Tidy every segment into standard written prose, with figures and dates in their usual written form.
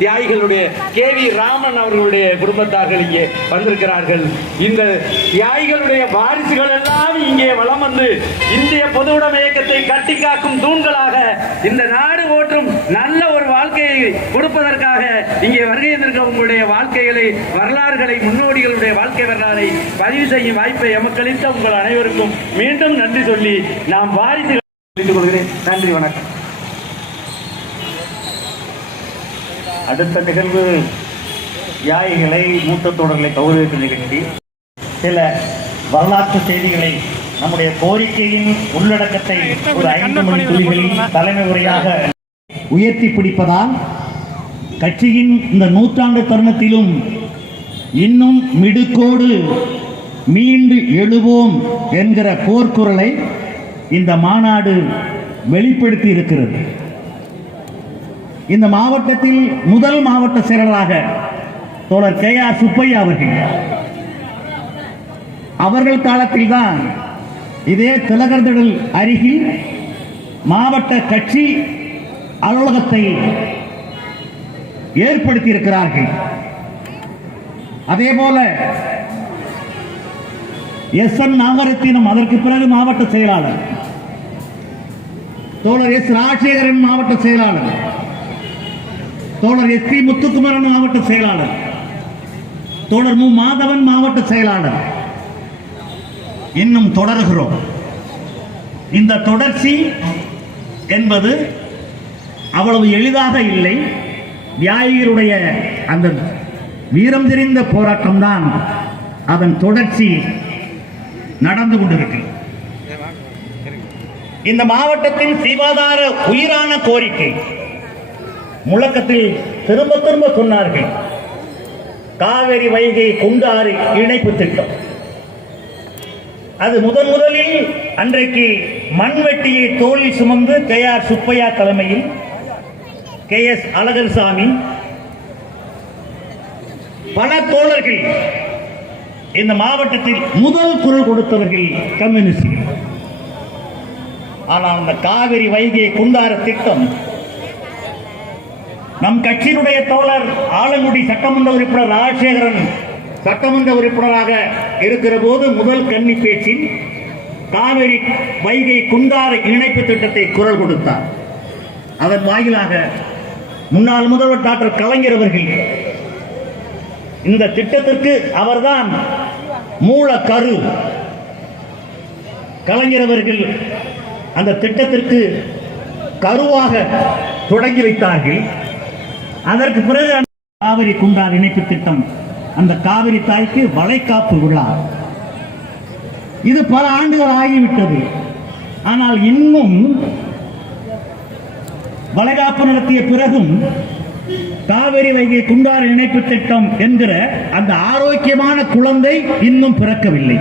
தியாகிகளுடைய KV Raman அவர்களுடைய குடும்பத்தார்கள் இங்கே வந்திருக்கிறார்கள். இந்த தியாகிகளுடைய வாரிசுகள் எல்லாம் இங்கே வலம் வந்து இந்திய பொதுவுடைமை இயக்கத்தை கட்டி காக்கும் தூண்களாக இந்த நாடு ஓற்றும் நல்ல ஒரு வாழ்க்கையை கொடுப்பதற்காக இங்கே வருகை உங்களுடைய வாழ்க்கைகளை வரலாறுகளை முன்னோடிகளுடைய வாழ்க்கை வரலாறை பதிவு செய்யும் வாய்ப்பை எமக்களித்த உங்கள் அனைவருக்கும் மீண்டும் நன்றி சொல்லி நாம் வாரிசுகள் தெரிந்து கொள்கிறேன். நன்றி, வணக்கம். அடுத்த நிகழ்வு தியாகிகளை மூத்த தொடர்களை கௌரவிக்கும் நிகழ்ச்சி. சில வரலாற்று செய்திகளை, நம்முடைய கோரிக்கையின் உள்ளடக்கத்தை ஒரு 5 மணி துளிகளில் தலைமை உரையாக உயர்த்தி பிடிப்பதால் கட்சியின் இந்த 100ஆண்டு தருணத்திலும் இன்னும் மிடுக்கோடு மீண்டு எழுவோம் என்கிற போர்க்குரலை இந்த மாநாடு வெளிப்படுத்தி இருக்கிறது. இந்த மாவட்டத்தில் முதல் மாவட்ட செயலராக தோழர் KR சுப்பையா அவர்கள் காலத்தில் தான் இதே திலகர் திடல் அருகில் மாவட்ட கட்சி அலுவலகத்தை ஏற்படுத்தி இருக்கிறார்கள். அதே போல SN நாகரத்தினம் அதற்கு பிறகு மாவட்ட செயலாளர், தோழர் S ராஜசேகரன் மாவட்ட செயலாளர், தோழர் SP முத்துக்குமரன் மாவட்ட செயலாளர், தோழர் மு மாதவன் மாவட்ட செயலாளர், இன்னும் தொடர்கிறோம். இந்த தொடர்ச்சி என்பது அவ்வளவு எளிதாக இல்லை. தியாகிகளுடைய அந்த வீரம் தெரிந்த போராட்டம் தான் அதன் தொடர்ச்சி நடந்து கொண்டிருக்கு. இந்த மாவட்டத்தின் ஜீவாதார உயிரான கோரிக்கை முழக்கத்தில் திரும்ப திரும்ப சொன்னார்கள், காவிரி வைகை குண்டாறு இணைப்பு திட்டம். அது முதலில் அன்றைக்கு மண்வெட்டியை தோளில் சுமந்து KR சுப்பையா தலைமையில் KS அழகர்சாமி பல தோழர்கள் இந்த மாவட்டத்தில் முதல் குரல் கொடுத்தவர்கள் கம்யூனிஸ்ட். ஆனால் அந்த காவிரி வைகை குண்டாறு திட்டம் நம் கட்சியினுடைய தோழர் ஆலங்குடி சட்டமன்ற உறுப்பினர் ராஜசேகரன் சட்டமன்ற உறுப்பினராக இருக்கிற போது முதல் கன்னி பேச்சில் காவிரி வைகை குண்டாறு இணைப்பு திட்டத்தை குரல் கொடுத்தார். அதன் வாயிலாக முன்னாள் முதல்வர் டாக்டர் கலைஞர் அவர்கள் இந்த திட்டத்திற்கு அவர்தான் மூல கரு. கலைஞர் அவர்கள் அந்த திட்டத்திற்கு கருவாக தொடங்கி வைத்தார்கள். அதற்கு பிறகு காவிரி குண்டாறு இணைப்பு திட்டம், அந்த காவிரி தாய்க்கு வளைகாப்பு விழா, இது பல ஆண்டுகள் ஆகிவிட்டது. ஆனால் இன்னும் வளைகாப்பு நடத்திய பிறகும் காவிரி வைகை குண்டாறு இணைப்பு திட்டம் என்கிற அந்த ஆரோக்கியமான குழந்தை இன்னும் பிறக்கவில்லை.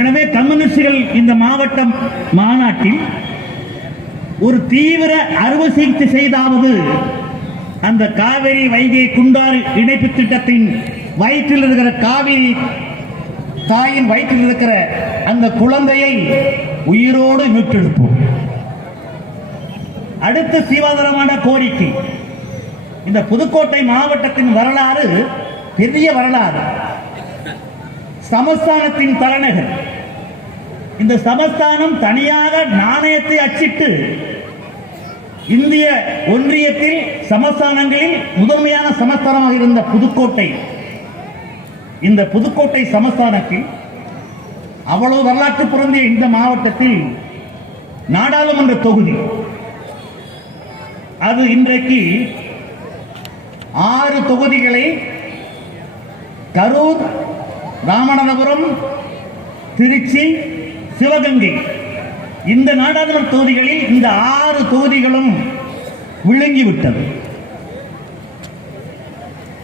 எனவே கம்யூனிஸ்டுகள் இந்த மாவட்டம் மாநாட்டில் ஒரு தீவிர அறுவை சிகிச்சை செய்தாவது அந்த காவிரி வைகை குண்டாறு இணைப்பு திட்டத்தின் வயிற்றில் இருக்கிற காவிரி தாயின் வயிற்றில் இருக்கிற அந்த குழந்தையை உயிரோடு மீட்டெடுப்போம். அடுத்த தீவிரமான கோரிக்கை, இந்த புதுக்கோட்டை மாவட்டத்தின் வரலாறு பெரிய வரலாறு. சமஸ்தானத்தின் தலைநகர். இந்த சமஸ்தானம் தனியாக நாணயத்தை அச்சிட்டு இந்திய ஒன்றியத்தில் சமஸ்தானங்களில் முதன்மையான சமஸ்தானமாக இருந்த புதுக்கோட்டை, இந்த புதுக்கோட்டை சமஸ்தானத்தில் அவ்வளவு வரலாற்று பொருந்திய இந்த மாவட்டத்தில் நாடாளுமன்ற தொகுதி அது இன்றைக்கு 6 தொகுதிகளை கரூர், ராமநாதபுரம், திருச்சி, சிவகங்கை இந்த நாடாளுமன்ற தொகுதிகளில் இந்த 6 தொகுதிகளும் விளங்கிவிட்டது.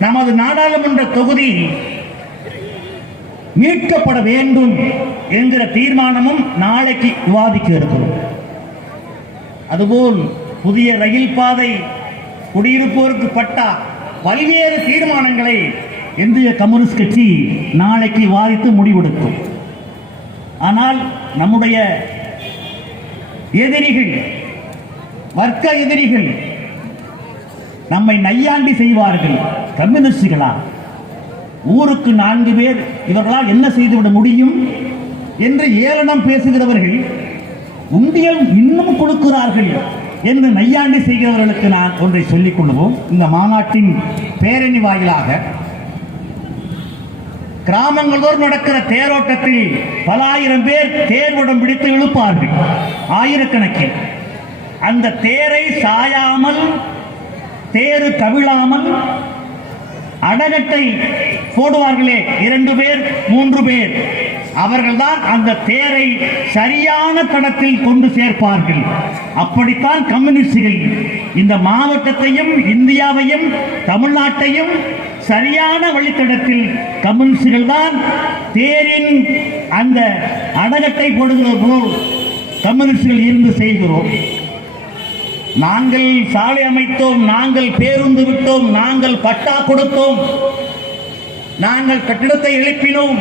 நமது நாடாளுமன்ற தொகுதி மீட்கப்பட வேண்டும் என்கிற தீர்மானமும் நாளைக்கு விவாதிக்க இருக்கிறோம். அதுபோல் புதிய ரயில் பாதை, குடியிருப்போருக்கு பட்டா, பல்வேறு தீர்மானங்களை இந்திய கம்யூனிஸ்ட் கட்சி நாளைக்கு விவாதித்து முடிவெடுக்கும். ஆனால் நம்முடைய எதிரிகள், வர்க்க எதிரிகள் நம்மை நையாண்டி செய்வார்கள். கம்யூனிஸ்டுகளா? ஊருக்கு 4 பேர், இவர்களால் என்ன செய்துவிட முடியும் என்று ஏளனம் பேசுகிறவர்கள் உண்டியல் இன்னும் கொடுக்கிறார்கள் என்று நையாண்டி செய்கிறவர்களுக்கு நான் ஒன்றை சொல்லிக் கொள்வோம். இந்த மாநாட்டின் பேரணி வாயிலாக கிராமங்களோடு நடக்கிற தேரோட்டத்தில் பல ஆயிரம் பேர் தேர்வுடன் பிடித்து இழுப்பார்கள், ஆயிரக்கணக்கில். அந்த தேரை சாயாமல், தேரு கவிழாமல் அடகட்டை போடுவார்களே 2 பேர் 3 பேர், அவர்கள்தான் அந்த தேரை சரியான தடத்தில் கொண்டு சேர்ப்பார்கள். அப்படித்தான் கம்யூனிஸ்டுகள் இந்த மாவட்டத்தையும் இந்தியாவையும் தமிழ்நாட்டையும் சரியான வழித்தடத்தில் கம்யூனிஸ்டுகள் தான் தேரின் அந்த அடகட்டை போடுகிற போல் கம்யூனிஸ்டுகள் இருந்து செய்கிறோம். நாங்கள் சாலை அமைத்தோம், நாங்கள் பேருந்து விட்டோம், நாங்கள் பட்டா கொடுத்தோம், நாங்கள் கட்டிடத்தை எழுப்பினோம்,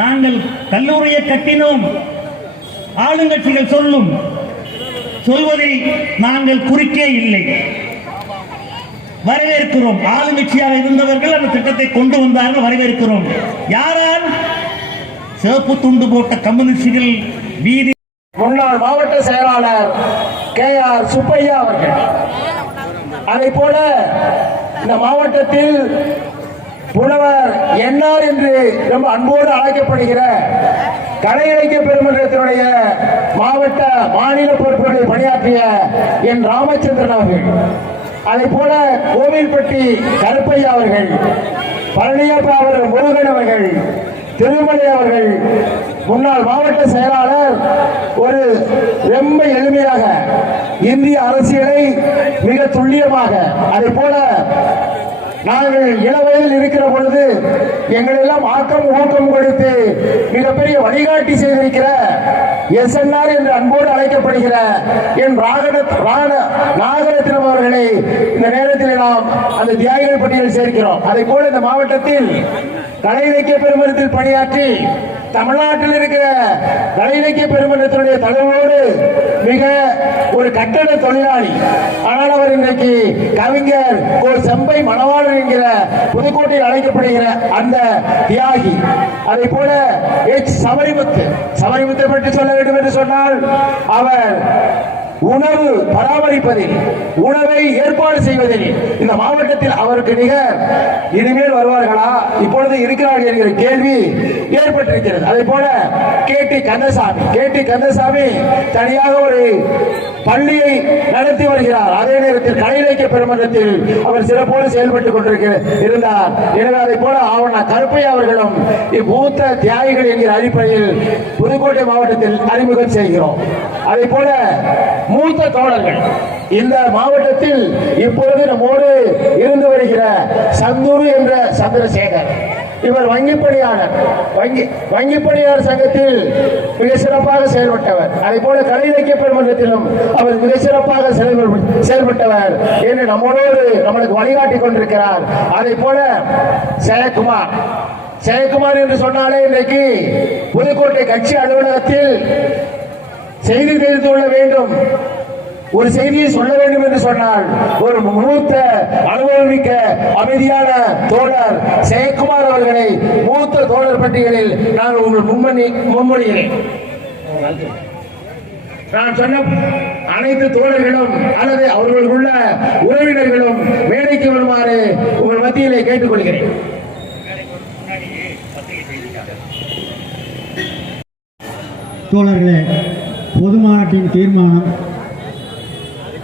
நாங்கள் கல்லூரியை கட்டினோம். ஆளுங்கட்சிகள் சொல்வதில் நாங்கள் குறுக்கே இல்லை, வரவேற்கிறோம். ஆளுங்கட்சியாக இருந்தவர்கள் அந்த திட்டத்தை கொண்டு வந்தார்கள், வரவேற்கிறோம். யாரால்? சிவப்பு துண்டு போட்ட கம்யூனிஸ்டுகள் வீதி. முன்னாள் மாவட்ட செயலாளர் KR சுப்பையா அவர்கள், அதை போல இந்த மாவட்டத்தில் புலவர் என்ஆர் என்று ரொம்ப அன்போடு அழைக்கப்படுகிற கலை இலக்கிய பெருமன்றத்தினுடைய மாவட்ட மாநில பொறுப்புகளில் பணியாற்றிய என் ராமச்சந்திரன் அவர்கள், அதை போல கோவில்பட்டி கருப்பையா அவர்கள், பழனியப்பா அவர்கள், முருகன் அவர்கள், திருமலை அவர்கள், முன்னாள் மாவட்ட செயலாளர் ஒரு ரொம்ப எளிமையாக இந்திய அரசியலை மிக துல்லியமாக, அதை போல நாங்கள் இளவயதில் இருக்கிற பொழுது எங்களெல்லாம் ஆக்கம் ஊக்கம் கொடுத்து மிகப்பெரிய வழிகாட்டி செய்திருக்கிற SNR என்று அன்போடு அழைக்கப்படுகிற என் நாகரத்னம் அவர்களை இந்த நேரத்தில் நாம் அந்த தியாகிகள் பட்டியலில் சேர்க்கிறோம். அதை போல இந்த மாவட்டத்தில் கலை இலக்கிய பெருமன்றத்தில் பணியாற்றி தமிழ்நாட்டில் இருக்கிற கலை இலக்கிய பெருமன்றத்தினுடைய தலைவரோடு மிக ஒரு கட்டட தொழிலாளி, ஆனால் அவர் இன்றைக்கு கவிஞர் செம்பை மணவாளன் என்கிற புதுக்கோட்டையில் அழைக்கப்படுகிற அந்த தியாகி. அதை போல சபரிமுத்தை பற்றி சொல்ல வேண்டும் என்று சொன்னால் அவர் உணவு பராமரிப்பதில், உணவை ஏற்பாடு செய்வதில் இந்த மாவட்டத்தில் அவருக்கு நிகர் இனிமேல் வருவார்களா, இப்பொழுது இருக்கிறார்கள் என்கிற கேள்வி ஏற்பட்டிருக்கிறது. அதை போல KT கந்தசாமி தனியாக ஒரு பள்ளியை நடத்தி வருகிறார். அதே நேரத்தில் கலை இலக்கிய பெருமன்றத்தில் அவர் சிறப்போடு செயல்பட்டுக் கொண்டிருந்தார். எனவே அதை போல ஆவண கருப்பையா அவர்களும் மூத்த தியாகிகள் என்கிற அடிப்படையில் புதுக்கோட்டை மாவட்டத்தில் அறிமுகம் செய்கிறோம். அதை போல மூத்த தோழர்கள் இந்த மாவட்டத்தில் இப்பொழுது நம்மோடு இருந்து வருகிற சந்தூர் என்ற சந்திரசேகர், இவர் வங்கி பணியாளர் சங்கத்தில் மிக சிறப்பாக செயல்பட்டவர். அதை போல கலை இலக்கிய பெருமன்றத்திலும் அவர் மிக சிறப்பாக செயல்பட்டவர் என்று நம்மளுக்கு வழிகாட்டி கொண்டிருக்கிறார். அதை போல ஜெயக்குமார் என்று சொன்னாலே இன்றைக்கு புதுக்கோட்டை கட்சி அலுவலகத்தில் செய்தி தெரிந்து கொள்ள வேண்டும், ஒரு செய்தியை சொல்ல வேண்டும் என்று சொன்னால் ஒரு மூத்த அனுபவமிக்க அமைதியான தோழர் ஜெயக்குமார் அவர்களை மூத்த தோழர் பட்டியலில் நான் உங்கள் முன்மொழிகிறேன். நான் சொன்ன அனைத்து தோழர்களும் அல்லது அவர்களுக்குள்ள உறவினர்களும் மேடைக்கு வருமாறு உங்கள் மத்தியிலே கேட்டுக்கொள்கிறேன். தோழர்களே, பொது மாநாட்டின் தீர்மானம்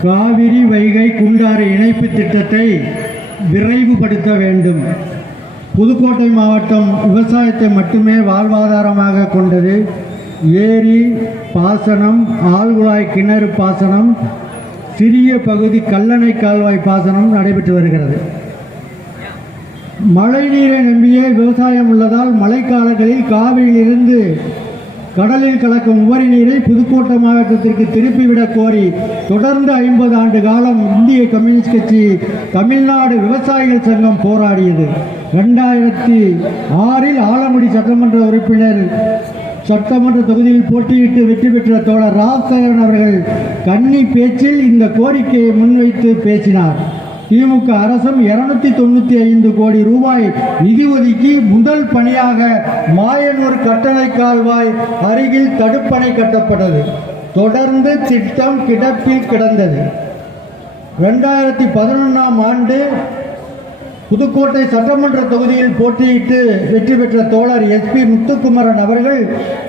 காவிரி வைகை குண்டாறு இணைப்பு திட்டத்தை விரைவுபடுத்த வேண்டும். புதுக்கோட்டை மாவட்டம் விவசாயத்தை மட்டுமே வாழ்வாதாரமாக கொண்டது. ஏரி பாசனம், ஆழ்குழாய் கிணறு பாசனம், சிறிய பகுதி கல்லணை கால்வாய் பாசனம் நடைபெற்று வருகிறது. மழை நீரை நம்பியே விவசாயம் உள்ளதால் மழைக்காலங்களில் காவிரியிலிருந்து கடலில் கலக்கும் உபரி நீரை புதுக்கோட்டை மாவட்டத்திற்கு திருப்பிவிடக் கோரி தொடர்ந்து 50 ஆண்டு காலம் இந்திய கம்யூனிஸ்ட் கட்சி தமிழ்நாடு விவசாயிகள் சங்கம் போராடியது. 2006 ஆலங்குடி சட்டமன்ற உறுப்பினர் சட்டமன்ற தொகுதியில் போட்டியிட்டு வெற்றி பெற்ற தோழர் ராஜசேகரன் அவர்கள் கன்னி பேச்சில் இந்த கோரிக்கையை முன்வைத்து பேசினார். திமுக அரசும் 295 கோடி ரூபாய் நிதி ஒதுக்கி முதல் பணியாக மாயனூர் கட்டளை கால்வாய் அருகில் தடுப்பணை கட்டப்பட்டது. தொடர்ந்து திட்டம் கிடப்பில் கிடந்தது. 2011ஆம் ஆண்டு புதுக்கோட்டை சட்டமன்ற தொகுதியில் போட்டியிட்டு வெற்றி பெற்ற தோழர் SP முத்துக்குமரன் அவர்கள்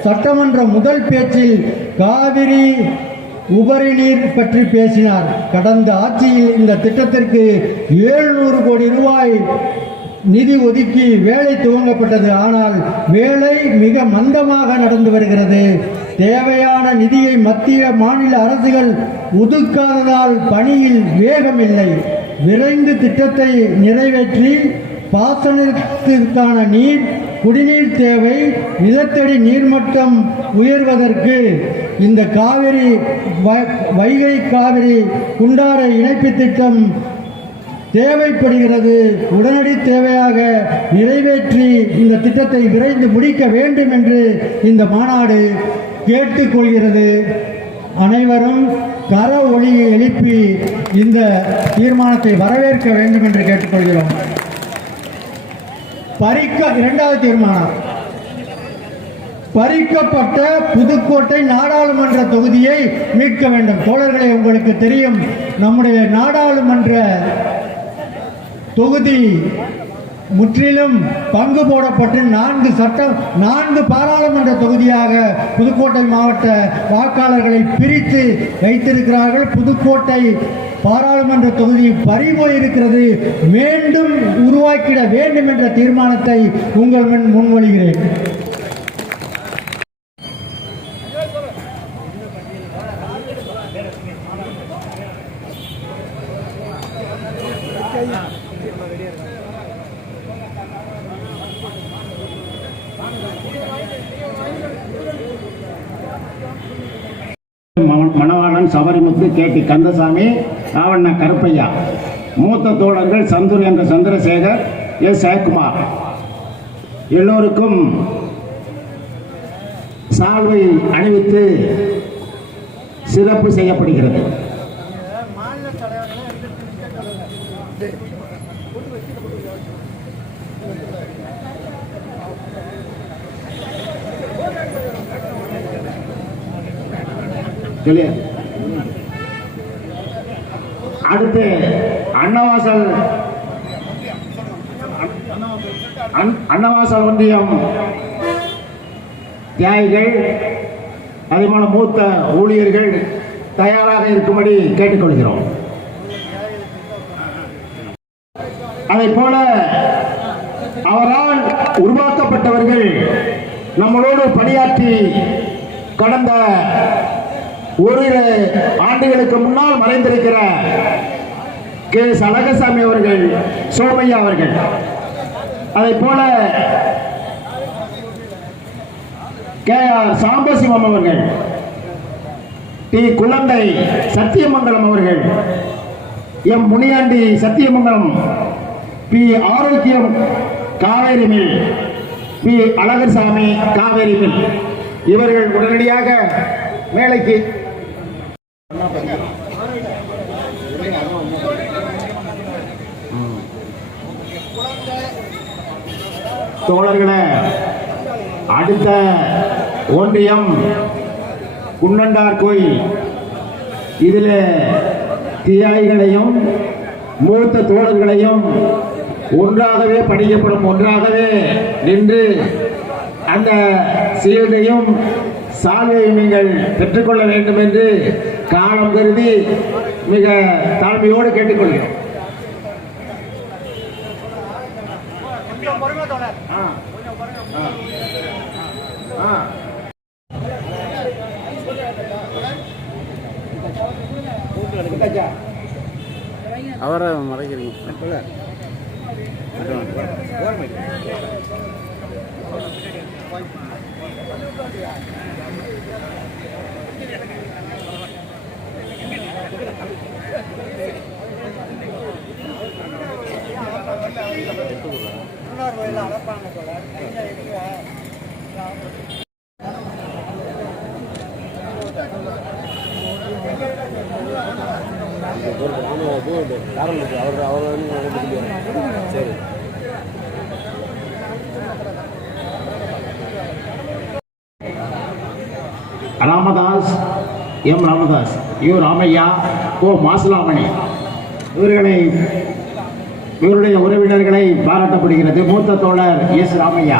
சட்டமன்ற முதல் பேச்சில் காவிரி உபரி நீர் பற்றி பேசினார். கடந்த ஆட்சியில் இந்த திட்டத்திற்கு 700 கோடி ரூபாய் நிதி ஒதுக்கி வேலை துவங்கப்பட்டது. ஆனால் வேலை மிக மந்தமாக நடந்து வருகிறது. தேவையான நிதியை மத்திய மாநில அரசுகள் ஒதுக்காததால் பணியில் வேகமில்லை. விரைந்து திட்டத்தை நிறைவேற்றி பாசனத்திற்கான நீர், குடிநீர் தேவை, நிலத்தடி நீர்மட்டம் உயர்வதற்கு இந்த காவிரி வைகை காவிரி குண்டாறு இணைப்பு திட்டம் தேவைப்படுகிறது. உடனடி தேவையாக நிறைவேற்றி இந்த திட்டத்தை விரைந்து முடிக்க வேண்டும் என்று இந்த மாநாடு கேட்டுக்கொள்கிறது. அனைவரும் கர ஒலியை எழுப்பி இந்த தீர்மானத்தை வரவேற்க வேண்டும் என்று கேட்டுக்கொள்கிறோம். இரண்டாவது தீர்மானம், பறிக்கப்பட்ட புதுக்கோட்டை நாடாளுமன்ற தொகுதியை மீட்க வேண்டும். தோழர்களே, உங்களுக்கு தெரியும், நம்முடைய நாடாளுமன்ற தொகுதி முற்றிலும் பங்கு போடப்பட்டு 4 பாராளுமன்ற தொகுதியாக புதுக்கோட்டை மாவட்ட வாக்காளர்களை பிரித்து வைத்திருக்கிறார்கள். புதுக்கோட்டை பாராளுமன்ற தொகுதி பறிபோயிருக்கிறது. மீண்டும் உருவாக்கிட வேண்டும் என்ற தீர்மானத்தை உங்கள் முன் முன்மொழிகிறேன். மணவாளன், சபரிமுத்து, KT கந்தசாமி, ராவண்ண கருப்பையா, மூத்த தோழர்கள் சந்துரு என்ற சந்திரசேகர், S ஜெயக்குமார் எல்லோருக்கும் சால்வை அணிவித்து சிறப்பு செய்யப்படுகிறது. அடுத்து அன்னவாசல் ஒன்றியம் தியாகிகள், அதேபோல மூத்த ஊழியர்கள் தயாராக இருக்கும்படி கேட்டுக்கொள்கிறோம். அதை போல அவரால் உருவாக்கப்பட்டவர்கள் நம்மளோடு பணியாற்றி கடந்த ஓரிரு ஆண்டுகளுக்கு முன்னால் மறைந்திருக்கிற KS அழகசாமி அவர்கள், சோமையா அவர்கள், அதை போல KR சாம்பசிவம் அவர்கள், T குழந்தை சத்தியமங்கலம் அவர்கள், M Muniyandi Sathyamangalam, P Arokiyam Kaveri mill, P Alagarsamy Kaveri mill, இவர்கள் உடனடியாக மேலைக்கு தோழர்களே, அடுத்த ஒன்றியம் குன்னண்டார் கோயில். இதில் தியாகிகளையும் மூத்த தோழர்களையும் ஒன்றாகவே படிக்கப்படும், ஒன்றாகவே நின்று அந்த சீல்டையும் சால்வையும் நீங்கள் பெற்றுக்கொள்ள வேண்டும் என்று காலம் கருதி மிக தாழ்மையோடு கேட்டுக்கொள்கிறோம். அவரை மறைக்கிறீங்க. போர்டு யாரும் இருக்கு அவர் வந்து சரி. ராமதாஸ், எம் ராமதாஸ், யு ராமையா, ஓ மாசுலாமணி இவருடைய உறவினர்களை பாராட்டப்படுகிறது. மூத்த தோழர் எஸ் ராமையா.